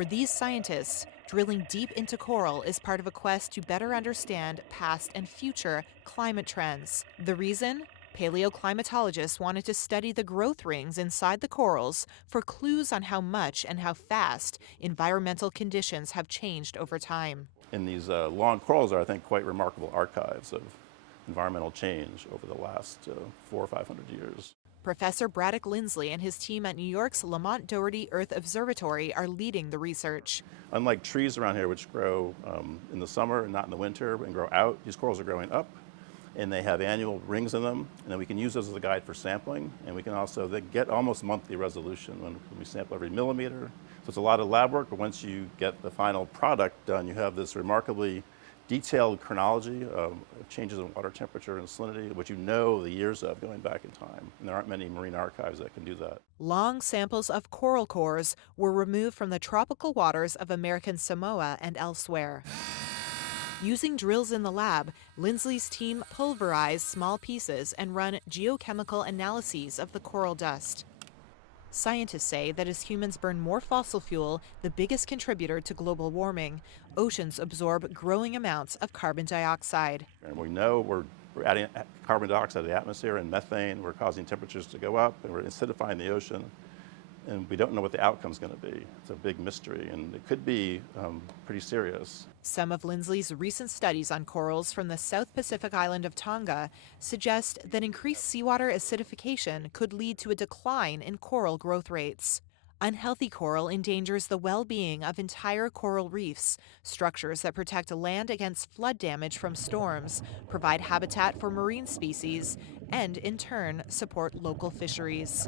For these scientists, drilling deep into coral is part of a quest to better understand past and future climate trends. The reason? Paleoclimatologists wanted to study the growth rings inside the corals for clues on how much and how fast environmental conditions have changed over time. And these long corals are, I think, quite remarkable archives of environmental change over the last 400 or 500 years. Professor Braddock Lindsley and his team at New York's Lamont Doherty Earth Observatory are leading the research. Unlike trees around here, which grow in the summer and not in the winter and grow out, these corals are growing up, and they have annual rings in them, and then we can use those as a guide for sampling, and we can also get almost monthly resolution when we sample every millimeter. So it's a lot of lab work, but once you get the final product done, you have this remarkably detailed chronology of changes in water temperature and salinity, which you know the years of going back in time. And there aren't many marine archives that can do that. Long samples of coral cores were removed from the tropical waters of American Samoa and elsewhere. Using drills in the lab, Lindsley's team pulverized small pieces and run geochemical analyses of the coral dust. Scientists say that as humans burn more fossil fuel, the biggest contributor to global warming, oceans absorb growing amounts of carbon dioxide. And we know we're adding carbon dioxide to the atmosphere and methane. We're causing temperatures to go up, and we're acidifying the ocean. And we don't know what the outcome's going to be. It's a big mystery, and it could be pretty serious. Some of Lindsley's recent studies on corals from the South Pacific island of Tonga suggest that increased seawater acidification could lead to a decline in coral growth rates. Unhealthy coral endangers the well-being of entire coral reefs, structures that protect land against flood damage from storms, provide habitat for marine species, and in turn support local fisheries.